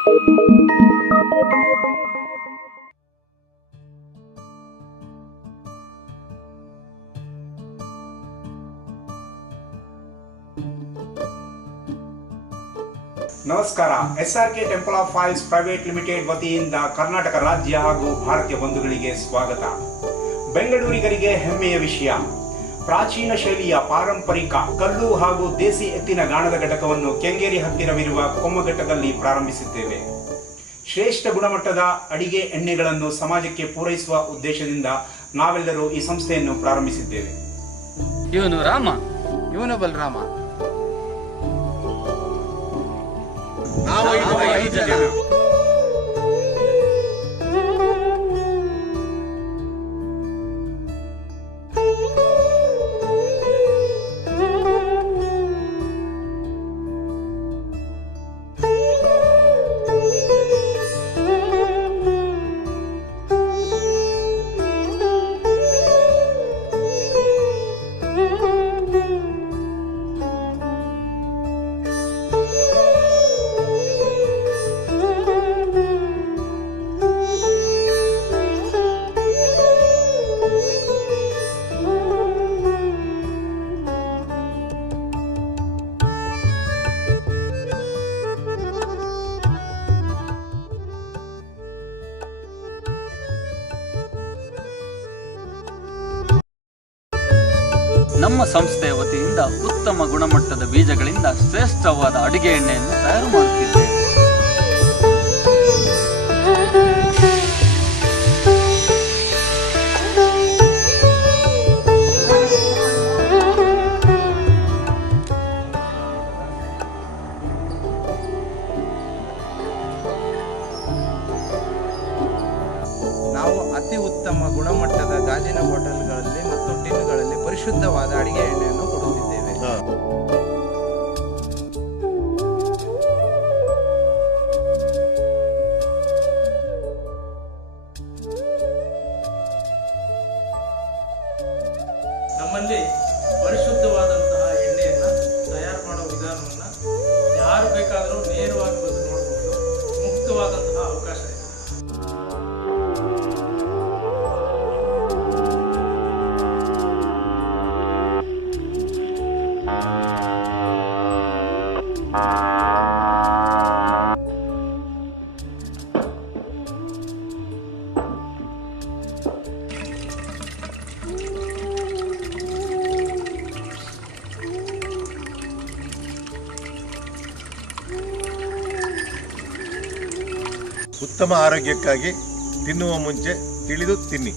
ನಮಸ್ಕಾರ. SRK temple of falls private limited ವತಿಯಿಂದ ಕರ್ನಾಟಕ ರಾಜ್ಯ ಹಾಗೂ ಭಾರತೀಯ ಬಂಧುಗಳಿಗೆ ಸ್ವಾಗತ. ಬೆಂಗಳೂರಿಗರಿಗೆ ಹೆಮ್ಮೆಯ ವಿಷಯ, ಪ್ರಾಚೀನ ಶೈಲಿಯ ಪಾರಂಪರಿಕ ಕಲ್ಲು ಹಾಗೂ ದೇಸಿ ಎತ್ತಿನ ಗಾಣದ ಘಟಕವನ್ನು ಕೆಂಗೇರಿ ಹತ್ತಿರವಿರುವ ಕೊಮ್ಮಘಟ್ಟದಲ್ಲಿ ಪ್ರಾರಂಭಿಸಿದ್ದೇವೆ. ಶ್ರೇಷ್ಠ ಗುಣಮಟ್ಟದ ಅಡಿಗೆ ಎಣ್ಣೆಗಳನ್ನು ಸಮಾಜಕ್ಕೆ ಪೂರೈಸುವ ಉದ್ದೇಶದಿಂದ ನಾವೆಲ್ಲರೂ ಈ ಸಂಸ್ಥೆಯನ್ನು ಪ್ರಾರಂಭಿಸಿದ್ದೇವೆ. ಇವನು ರಾಮ, ಇವನು ಬಲರಾಮ, ನಾವು 5 ಜನ. ನಮ್ಮ ಸಂಸ್ಥೆಯ ವತಿಯಿಂದ ಉತ್ತಮ ಗುಣಮಟ್ಟದ ಬೀಜಗಳಿಂದ ಶ್ರೇಷ್ಠವಾದ ಅಡಿಗೆ ಎಣ್ಣೆಯನ್ನು ತಯಾರು ಮಾಡುತ್ತಿದ್ದೇವೆ. ನಾವು ಅತಿ ಉತ್ತಮ ಗುಣಮಟ್ಟದ ಗಾಜಿನ ಬಾಟಲ್ಗಳಲ್ಲಿ ಮತ್ತು ಟಿನ್ಗಳಲ್ಲಿ ಪರಿಶುದ್ಧವಾದ ಅಡಿಗೆ ಎಣ್ಣೆಯನ್ನು ಕೊಡುತ್ತಿದ್ದೇವೆ. ನಮ್ಮಲ್ಲಿ ಪರಿಶುದ್ಧವಾದಂತಹ ಎಣ್ಣೆಯನ್ನು ತಯಾರು ಮಾಡುವ ವಿಧಾನವನ್ನು ಯಾರು ಬೇಕಾದರೂ ನೇರವಾಗಿ ಬಂದು ನೋಡಬಹುದು. ಮುಕ್ತವಾದಂತಹ ಅವಕಾಶ ಇದೆ. ಉತ್ತಮ ಆರೋಗ್ಯಕ್ಕಾಗಿ ತಿನ್ನುವ ಮುಂಚೆ ತಿಳಿದು ತಿನ್ನಿ.